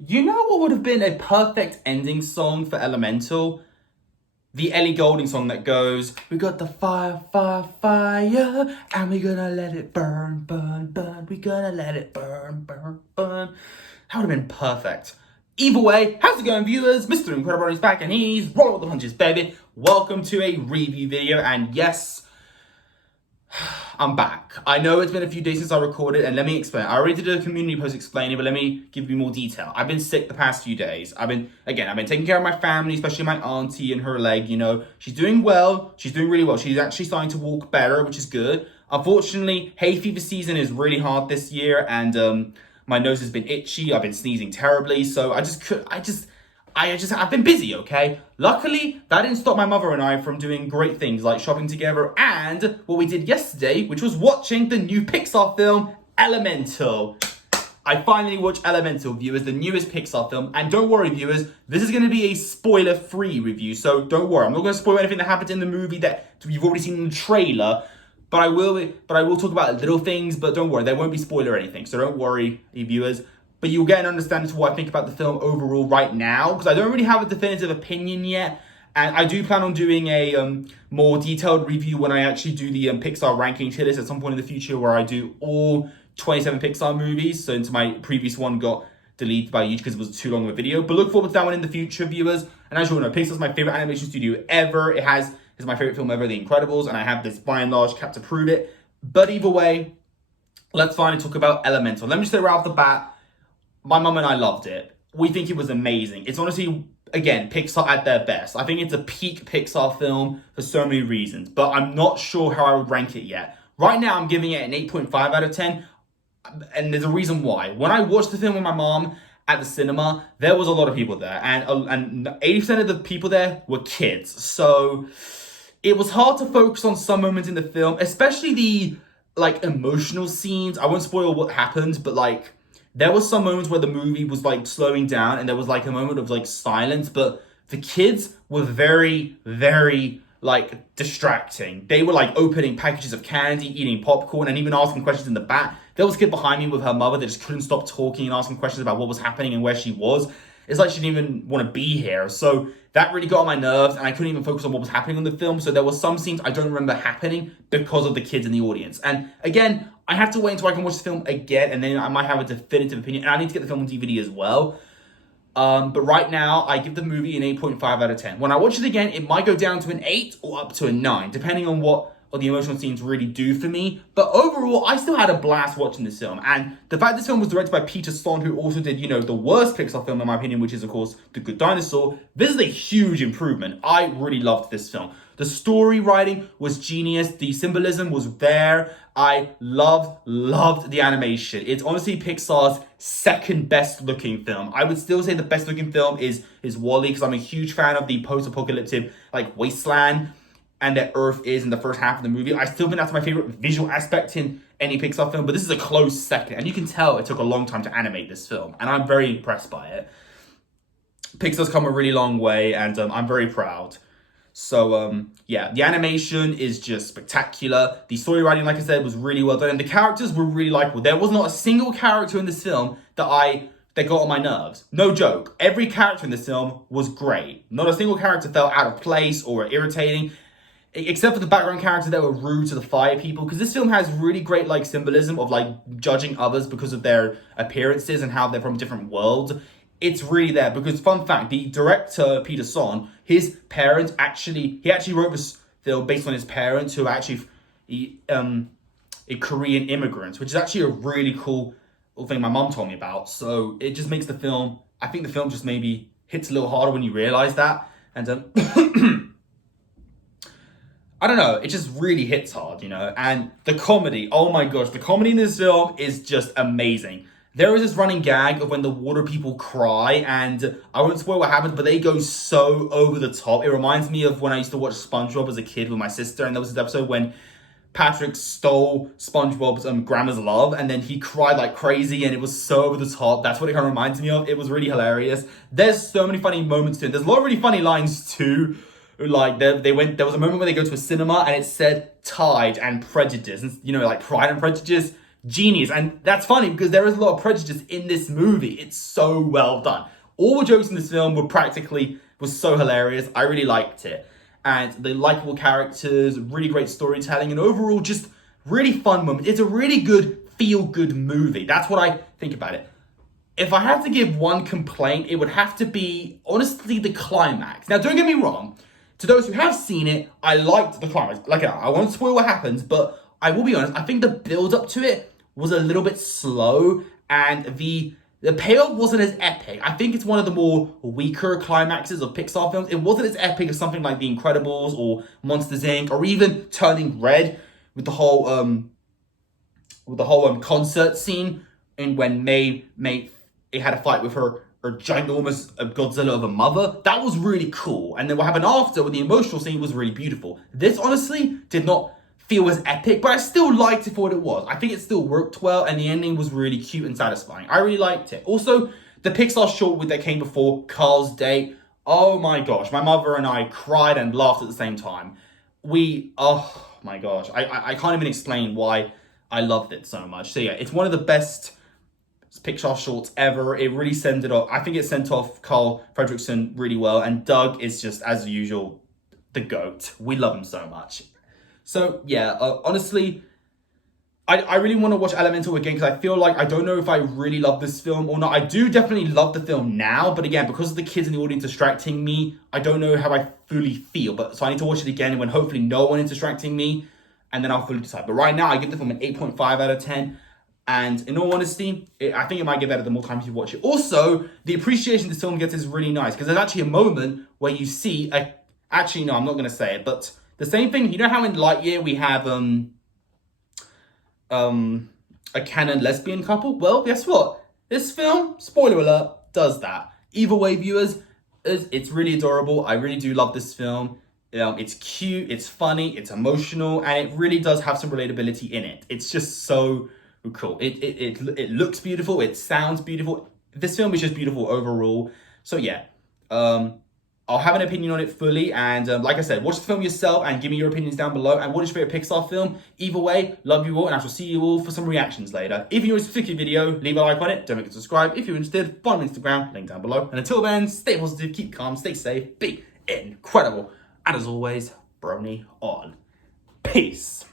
You know what would have been a perfect ending song for Elemental? The Ellie Goulding song that goes, "We got the fire, fire, fire, and we gonna let it burn, burn, burn. We gonna let it burn, burn, burn." That would have been perfect. Either way, how's it going, viewers? Mr. Incredi-Brony's back, and he's rolling with the punches, baby. Welcome to a review video, and yes, I'm back. I know it's been a few days since I recorded, and let me explain. I already did a community post explaining, but let me give you more detail. I've been sick the past few days. I've been taking care of my family, especially my auntie and her leg, She's doing well. She's doing really well. She's actually starting to walk better, which is good. Unfortunately, hay fever season is really hard this year, and my nose has been itchy. I've been sneezing terribly, so I've been busy, okay? Luckily, that didn't stop my mother and I from doing great things like shopping together and what we did yesterday, which was watching the new Pixar film, Elemental. I finally watched Elemental, viewers, the newest Pixar film. And don't worry, viewers, this is going to be a spoiler-free review, so don't worry. I'm not going to spoil anything that happens in the movie that you've already seen in the trailer. But I will talk about little things, but don't worry, there won't be spoiler or anything. So don't worry, viewers. But you'll get an understanding of what I think about the film overall right now, because I don't really have a definitive opinion yet. And I do plan on doing a more detailed review when I actually do the Pixar ranking tier list at some point in the future, where I do all 27 Pixar movies. So into my previous one got deleted by YouTube because it was too long of a video. But look forward to that one in the future, viewers. And as you all know, Pixar's my favorite animation studio ever. It's my favorite film ever, The Incredibles, and I have this by and large cap to prove it. But either way, let's finally talk about Elemental. Let me just say right off the bat, my mum and I loved it. We think it was amazing. It's honestly, again, Pixar at their best. I think it's a peak Pixar film for so many reasons, but I'm not sure how I would rank it yet. Right now, I'm giving it an 8.5 out of 10, and there's a reason why. When I watched the film with my mom at the cinema, there was a lot of people there, and 80% of the people there were kids. So it was hard to focus on some moments in the film, especially the emotional scenes. I won't spoil what happened, but there was some moments where the movie was slowing down and there was a moment of silence, but the kids were very, very distracting. They were opening packages of candy, eating popcorn, and even asking questions in the back. There was a kid behind me with her mother that just couldn't stop talking and asking questions about what was happening and where she was. It's like she didn't even want to be here. So that really got on my nerves, and I couldn't even focus on what was happening in the film. So there were some scenes I don't remember happening because of the kids in the audience. And again, I have to wait until I can watch the film again, and then I might have a definitive opinion. And I need to get the film on DVD as well. But right now, I give the movie an 8.5 out of 10. When I watch it again, it might go down to an 8 or up to a 9, depending on what the emotional scenes really do for me. But overall, I still had a blast watching this film. And the fact this film was directed by Peter Son, who also did, the worst Pixar film in my opinion, which is, of course, The Good Dinosaur, this is a huge improvement. I really loved this film. The story writing was genius. The symbolism was there. I loved the animation. It's honestly Pixar's second best looking film. I would still say the best looking film is WALL-E, because I'm a huge fan of the post-apocalyptic wasteland and that Earth is in the first half of the movie. I still think that's my favorite visual aspect in any Pixar film, but this is a close second. And you can tell it took a long time to animate this film, and I'm very impressed by it. Pixar's come a really long way, and I'm very proud. So, yeah, the animation is just spectacular. The story writing, like I said, was really well done. And the characters were really likable. There was not a single character in this film that got on my nerves. No joke. Every character in this film was great. Not a single character felt out of place or irritating, except for the background characters that were rude to the fire people. Because this film has really great, symbolism of, judging others because of their appearances and how they're from different worlds. It's really there because, fun fact, the director, Peter Son, his parents he actually wrote this film based on his parents, who are actually Korean immigrants, which is actually a really cool thing my mom told me about. So it just makes I think the film just maybe hits a little harder when you realize that. And I don't know, it just really hits hard, And the comedy, oh my gosh, the comedy in this film is just amazing. There is this running gag of when the water people cry, and I won't spoil what happens, but they go so over the top. It reminds me of when I used to watch SpongeBob as a kid with my sister, and there was this episode when Patrick stole SpongeBob's grandma's love, and then he cried like crazy, and it was so over the top. That's what it kind of reminds me of. It was really hilarious. There's so many funny moments to it. There's a lot of really funny lines too. There was a moment where they go to a cinema, and it said Tide and Prejudice, and Pride and Prejudice. genius. And that's funny because there is a lot of prejudice in this movie. It's so well done. All the jokes in this film was so hilarious. I really liked it. And the likable characters, really great storytelling, and overall just really fun moment. It's a really good, feel-good movie. That's what I think about it. If I had to give one complaint, it would have to be, honestly, the climax. Now, don't get me wrong. To those who have seen it, I liked the climax. Like, I won't spoil what happens, but I will be honest, I think the build-up to it was a little bit slow, and the payoff wasn't as epic. I think it's one of the more weaker climaxes of Pixar films. It wasn't as epic as something like The Incredibles or Monsters, Inc., or even Turning Red with the whole concert scene, and when May had a fight with her ginormous Godzilla of a mother. That was really cool. And then what happened after with the emotional scene was really beautiful. This honestly did not feel as epic, but I still liked it for what it was. I think it still worked well, and the ending was really cute and satisfying. I really liked it. Also, the Pixar short that came before, Carl's Date. Oh my gosh, my mother and I cried and laughed at the same time. Oh my gosh, I can't even explain why I loved it so much. So yeah, it's one of the best Pixar shorts ever. It really sent it off. I think it sent off Carl Fredricksen really well, and Doug is just, as usual, the GOAT. We love him so much. So yeah, honestly, I really want to watch Elemental again because I feel like I don't know if I really love this film or not. I do definitely love the film now, but again, because of the kids in the audience distracting me, I don't know how I fully feel. But so I need to watch it again when hopefully no one is distracting me, and then I'll fully decide. But right now, I give the film an 8.5 out of 10. And in all honesty, I think it might get better the more times you watch it. Also, the appreciation this film gets is really nice because there's actually a moment where you see actually, no, I'm not going to say it, but the same thing. You know how in Lightyear we have a canon lesbian couple? Well, guess what? This film, spoiler alert, does that. Either way, viewers, it's really adorable. I really do love this film. It's cute, it's funny, it's emotional, and it really does have some relatability in it. It's just so cool. It looks beautiful. It sounds beautiful. This film is just beautiful overall. So yeah, I'll have an opinion on it fully. And like I said, watch the film yourself and give me your opinions down below. And what is your favorite Pixar film? Either way, love you all, and I shall see you all for some reactions later. If you enjoyed this particular video, leave a like on it. Don't forget to subscribe. If you're interested, follow me on Instagram, link down below. And until then, stay positive, keep calm, stay safe, be incredible. And as always, Brony on. Peace.